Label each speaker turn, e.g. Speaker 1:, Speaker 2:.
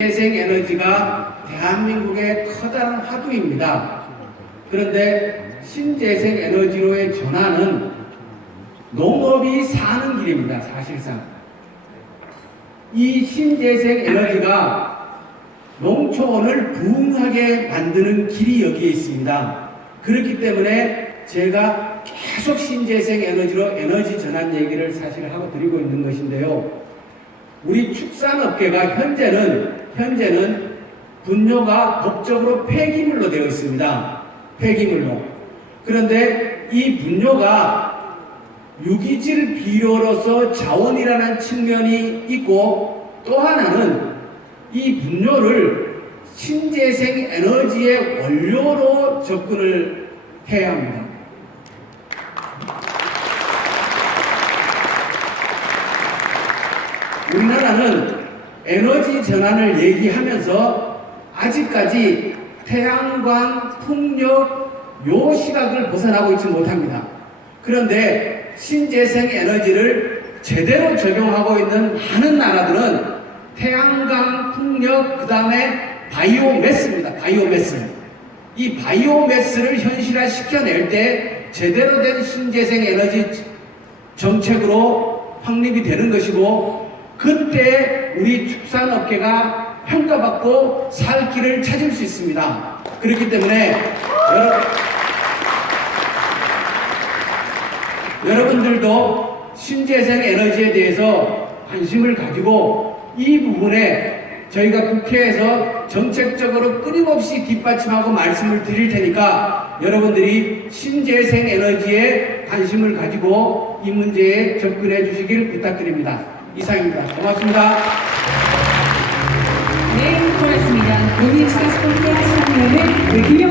Speaker 1: 재생 에너지가 대한민국의 커다란 화두입니다. 그런데 신재생 에너지로의 전환은 농업이 사는 길입니다. 사실상. 이 신재생 에너지가 농촌을 부흥하게 만드는 길이 여기에 있습니다. 그렇기 때문에 제가 계속 신재생 에너지로 에너지 전환 얘기를 사실 하고 드리고 있는 것인데요. 우리 축산업계가 현재는 현재는 분뇨가 법적으로 폐기물로 되어 있습니다. 폐기물로. 그런데 이 분뇨가 유기질 비료로서 자원이라는 측면이 있고 또 하나는 이 분뇨를 신재생 에너지의 원료로 접근을 해야 합니다. 우리나라는 에너지 전환을 얘기하면서 아직까지 태양광, 풍력 요 시각을 벗어나고 있지 못합니다. 그런데 신재생 에너지를 제대로 적용하고 있는 많은 나라들은 태양광, 풍력, 그 다음에 바이오매스입니다. 바이오매스. 이 바이오매스를 현실화 시켜낼 때 제대로 된 신재생 에너지 정책으로 확립이 되는 것이고 그때 우리 축산업계가 평가받고 살 길을 찾을 수 있습니다. 그렇기 때문에 여러분, 여러분 들도 신재생 에너지에 대해서 관심을 가지고 이 부분에 저희가 국회에서 정책적으로 끊임없이 뒷받침하고 말씀을 드릴 테니까 여러분들이 신재생 에너지에 관심을 가지고 이 문제에 접근해 주시길 부탁드립니다. 이상입니다. 고맙습니다.
Speaker 2: 네, 고맙습니다. 농림축산스포츠와 시장위원회 김영권